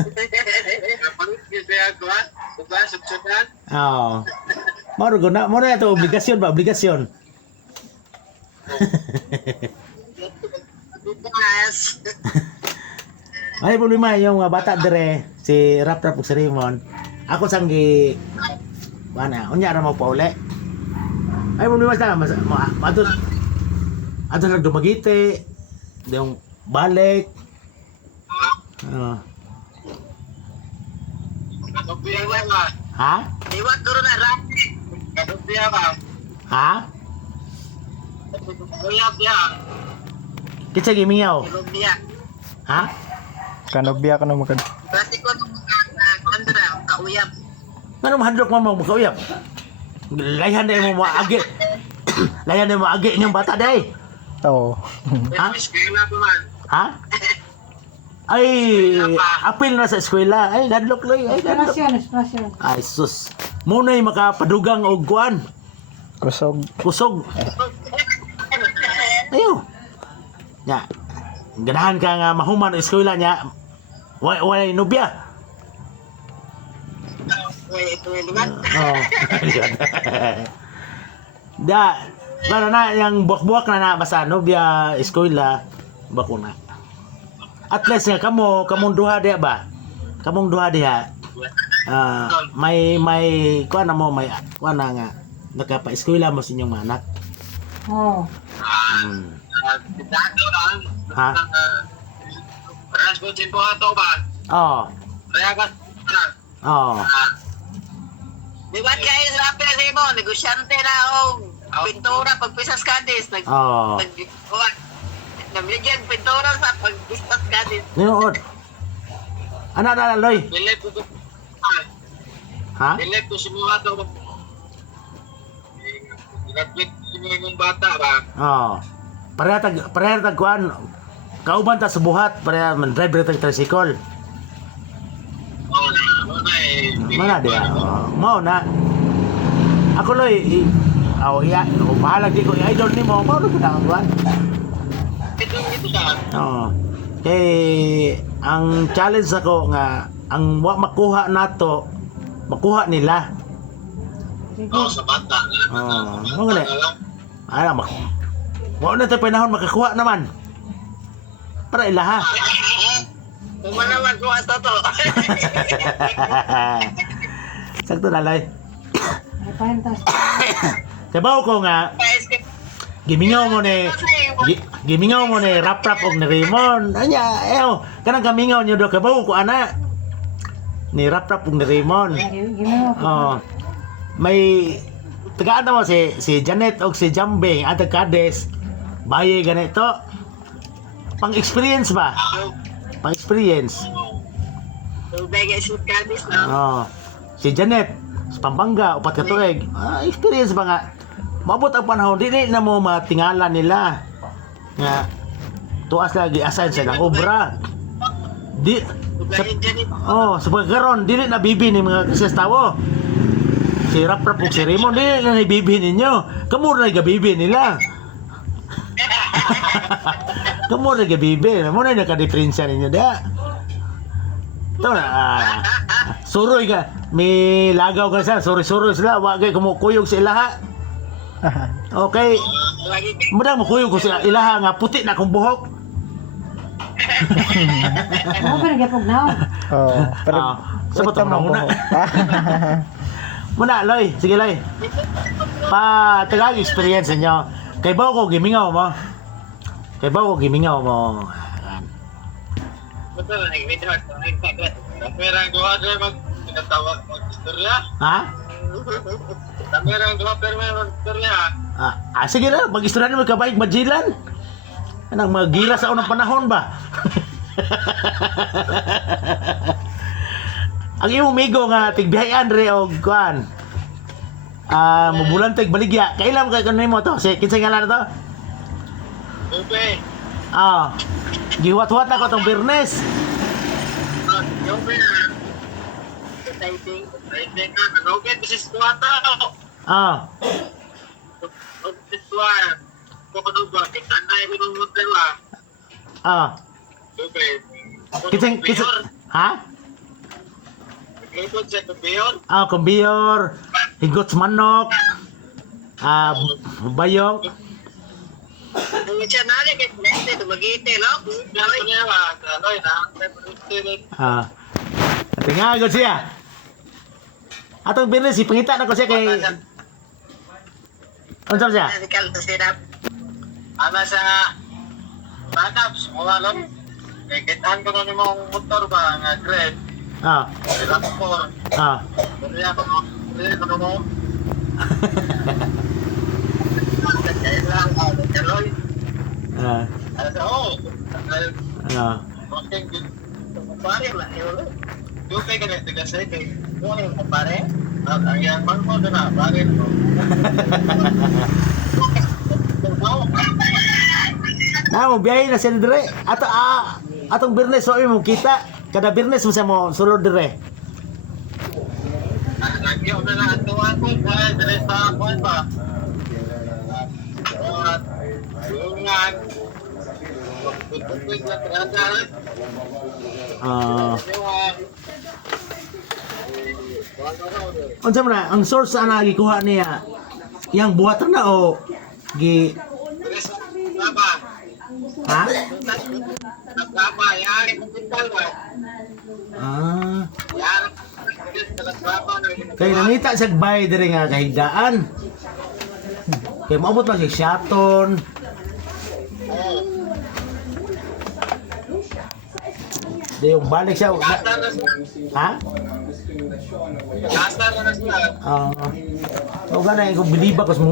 Kapalit kasi ako ha. Diba, sutsunan? Oo. Mo na ito obligasyon ba? Obligasyon. Bukas. Ay problema yung mga bata dire si Rap Rap ug si Raymond. Ako sang gi unya ra mo pa uli. Ay problema sa ato lang dumagite. Yung balik. Kanubiya ba? Ha? Iwan duro na rami. Kanubiya ba? Ha? Uyab ya. Kitsa gimingaw. Kanubiya. Ha? Kanobya ka na magkad. Kasi ko nung kandra, kauyab. Ngano mahandlok mo magkauyap? Layhan na mo agi. Layhan na mo agi inyong bata day. Oo. Ha? Eskwela pa man. Ha? Ay, apil na sa eskwela. Ay, gadlok loy. Ay, gadlok. Espasyon. Ay, sus. Muna yung makapadugang og kuan. Kusog. Kusog. Ayo. Nya. Ganahan ka nga mahuman ang eskwela niya. Wala nubya. Ito yung lugar. Oh. Da, para na yung buwak-buwak na basta nubya eskwela bakuna. At least nga kamong duha diha ba? Kamong duha diha. May kuan na mo may kuan na nga nakapa-eskwela mo sa inyong mga anak. Oo. Dito lang. Ha? Paras ko din po ato ba? Oh. Reagas. Oh. Di ba kayo sa apel sa mo? Negosyante na akong pintura pagpisas kadis. Oh. Namigyan pintura sa pagpisas kadis. Ninuod. Ana na loy. Bilit ko to. Ha? Bilit ko si mga to. Nag-click si mga bata ba? Oh. Pareha tag kuan. Kauban ta sa buhat, pareha man drive tag tricycle. Mana dia? Mau na. Ako loy, bahala di ko idol nimo, mau na ang kuan. Ito sa. Oo. Kay ang challenge ako nga ang wa makuha nato, makuha nila. Sa bata. Mo gani. Ala mak. Wa na tay panahon makakuha naman. Para ilaha. Umanaman ko ato to. Sakto na loy. Ay, pahintas. Sabaw ko nga gimingaw mo ni gimingaw mo ni Rap Rap og ni Raymond. Anya, kanang kamingaw niyo do kabaw ko ana. Ni Rap Rap og ni Raymond. Ginawa ko. Oh. May tagaan mo si Janet og si Jambing at Kades. Baye ganito. Pang experience ba? Pang experience. Bagay sa kadis na. Oh. Si Janet sa Pampanga upat ka tuig. Experience ba nga? Maabot ang panahon dili na mo matingala nila nga tuas lagi assign sa ng obra. Di sa pagkaroon dili na bibi ni mga kasyastawo. Si Rap Rap ug si Raymond dili na bibi ninyo. Kamo na gabibi nila. Kamo na gabibi. Mo na naka-diferensya ninyo da. Ito na. Suroy ka. May lagaw ka sa. Suroy sila. Wagay kumukuyog sa ilaha. Okay. Mudang makuyog ko sa ilaha nga puti na akong buhok. Ako pa nagapog na. Oo. Pero sa patong na muna. Muna, Loy. Sige, Loy. Tagal experience niyo. Kay ba ko gimingaw mo? Kay ba ko gimingaw mo? Betul, Kamerang dua dia magtawag mag-istorya. Ha? Kamerang dua pero mag-istorya. Sige na. Mag-istorya na magkabaig majilan. Anang magira sa unang panahon ba? Ang iyong migo nga tigbihayan re og kuan. Mabulan tig baligya. Kailan kay kanay mo to? Si kinsa ngalan na to? Upe. Giwat-wat ako tong Birnes. Upe. Typing ka. Nanoget kasi sa tuwata. Upe tuwa. Kung ba? Ikanay ko ng motel Kinsa ha? Ipon sa tubiyon. Kumbiyor, higots manok, bayong. Kung siya nari, kasi tumagite, no? Gawin niya ba? Ganoy na. Tingagod siya. Atong business, ipangita na ko siya kay... Unsa siya? Medical to sirap. Ana sa backups, mga lom. Eh, kitaan ko na ni mong motor ba, nga grade. Sirap ko. Dali ako mo. Dali ako mo. Kailang, kaloy. Ano sa, okay, pare lang, yun. Yung kay ganito kasi, kay ano yung pare? Ang yan, man mo doon na, pare mo. Mo biyahe na siya dire. Atong business so mo kita. Kada business mo sa mo sulod dire. Nagyo na lang tuwan ko, dahil dali sa kuwan ba? Yung nga, pagpapit na tinasalan. Unsa man na ang source ana gikuha niya? Yang buhat na o gi ha? Nagpapa, yari kong pintal ba? Yari, nagpapa na yun. Kay nangita sa bay dire nga kahigdaan. Kay maabot man siya Shaton. Di yung balik siya. Kasar na siya. Ha? Kasar na siya. O ganay kung biliba ko sa